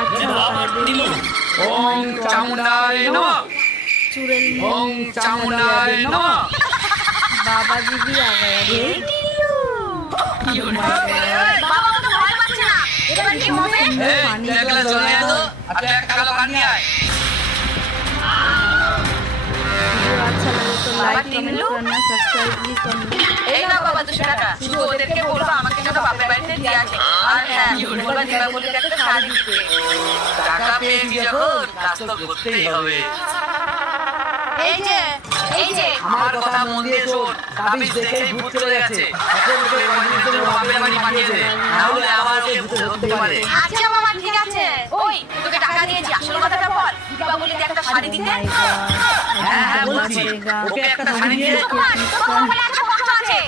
আচ্ছা দিল ওম চামুন্ডায় নমঃ चुड़ैल ওম চামুন্ডায় নমঃ बाबाजी भी आ गया रे বাবা তো ভয় পাচ্ছে না এবার কি হবে এই একলা চলে আয় তো আচ্ছা এক কালো কান নিয়ে আয় वीडियो अच्छा लगे तो लाइक कमेंट টিনলু? करना सब्सक्राइब भी करना এই না বাবা 200 টাকা শুধু ওদেরকে বলবো আমাকে যেন বাপের বাড়িতে দিয়ে আসে আর হ্যাঁ বলবা দীপাবলিতে একটা শাড়ি দিতে টাকা পেয়েছি যখন কাজ তো করতেই হবে এই যে আমার কথা মন দিয়ে শোন তাবিজ দেখেই ভূত চলে যাচ্ছে এখন ওকে কয়েকদিনের জন্য বাপের বাড়ি পাঠিয়ে দে না হলে আবার ওকে ভূত ধরতে পারে আচ্ছা মামা ঠিক আছে ওই তোকে টাকা দিয়েছি আসল কথাটা বল দীপাবলিতে একটা শাড়ি দিতে হ্যাঁ হ্যাঁ বলছি ওকে একটা শাড়ি দিয়ে তোমার মোবাইলে একটা ফটো আছে